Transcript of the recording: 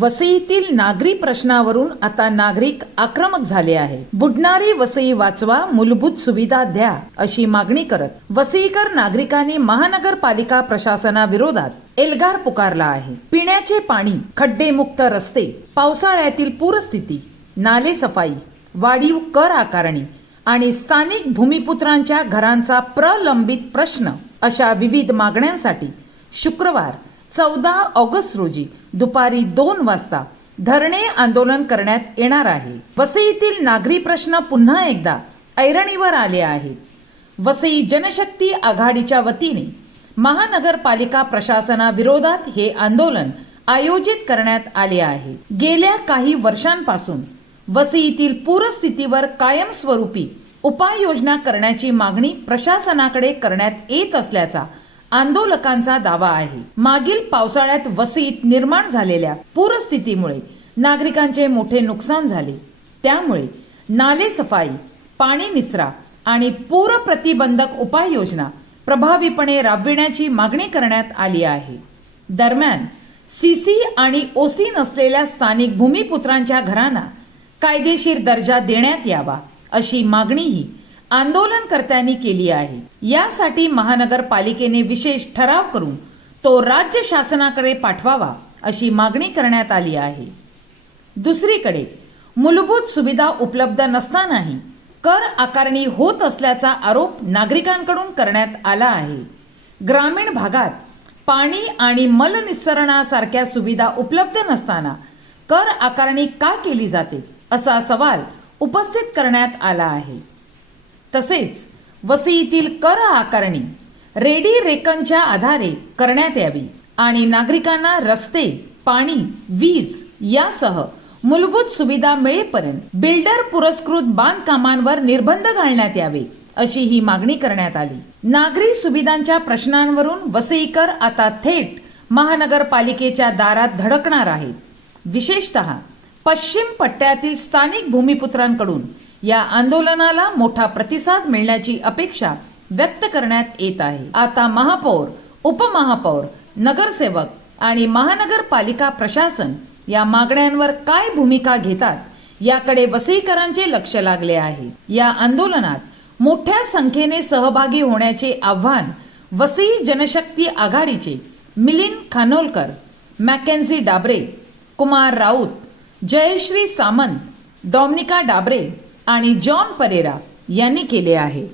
वसईतील नागरी प्रश्नावरून आता नागरिक आक्रमक झाले आहे। बुडणारी वसई वाचवा, मूलभूत सुविधा द्या अशी मागणी करत वसईकर नागरिकांनी महानगरपालिका प्रशासनाविरोधात एल्गार पुकारला आहे। पिण्याचे पाणी, खड्डेमुक्त रस्ते, पावसाळ्यातील पूरस्थिती, नाले सफाई, वाढीव कर आकारणी आणि स्थानिक भूमिपुत्रांच्या घरांचा प्रलंबित प्रश्न अशा विविध मागण्यांसाठी शुक्रवार 14 ऑगस्ट रोजी दुपारी 2 वाजता धरणे आंदोलन करण्यात येणार आहे। वसईतील नागरी प्रश्न पुन्हा एकदा ऐरणीवर आले आहेत। वसई जनशक्ती आघाडीच्या वतीने महानगरपालिका प्रशासनाविरोधात हे आंदोलन आयोजित करण्यात आले आहे। गेल्या काही वर्षांपासून वसईतील पूरस्थितीवर कायमस्वरूपी उपाययोजना करण्याची मागणी प्रशासनाकडे करण्यात येत असल्याचा आंदोलकांचा दावा आहे। मागील पावसाळ्यात वसईत निर्माण झालेल्या पूरस्थितीमुळे नागरिकांचे मोठे नुकसान झाले। त्यामुळे नाले सफाई, पाणी निचरा आणि पूर प्रतिबंधक उपाययोजना प्रभावीपणे राबविण्याची मागणी करण्यात आली आहे। दरम्यान सीसी आणि ओसी नसलेल्या स्थानिक भूमिपुत्रांच्या घरांना कायदेशीर दर्जा देण्यात यावा अशी मागणीही आंदोलनकर्त्यांनी केली आहे। यासाठी महानगरपालिकेने विशेष ठराव करून तो राज्य शासनाकडे पाठवावा अशी मागणी करण्यात आली आहे। दुसरीकडे मूलभूत सुविधा उपलब्ध नसतानाही कर आकारणी होत असल्याचा आरोप नागरिकांकडून करण्यात आला आहे। ग्रामीण भागात पाणी आणि मलनिस्सरणासारख्या सुविधा उपलब्ध नसताना कर आकारणी का केली जाते असा सवाल उपस्थित करण्यात आला आहे। तसेच वसईतील कर आकारणी रेडी रेकनच्या आधारे करण्यात यावी आणि नागरिकांना रस्ते, पाणी, वीज यासह मूलभूत सुविधा मिळेपर्यंत बिल्डर पुरस्कृत बांधकामांवर निर्बंध घालण्यात यावे अशी ही मागणी करण्यात आली। नागरी सुविधांच्या प्रश्नांवरून वसईकर आता थेट महानगरपालिकेच्या दारात धडकणार आहेत। विशेषतः पश्चिम पट्ट्यातील स्थानिक भूमिपुत्रांकडून या आंदोलनाला मोठा प्रतिसाद मिळण्याची अपेक्षा व्यक्त करण्यात येत आहे। आता महापौर, उपमहापौर, नगरसेवक आणि महानगरपालिका प्रशासन या मागण्यांवर काय भूमिका घेतात याकडे वसईकरांचे लक्ष लागले आहे। या आंदोलनात मोठ्या संख्येने सहभागी होण्याचे आव्हान वसई जनशक्ती आघाडीचे मिलिंद खानोलकर, मॅकेन्झी डाबरे, कुमार राऊत, जयश्री सामंत, डॉमिनिका डाबरे आणि जॉन परेरा यांनी केले आहे।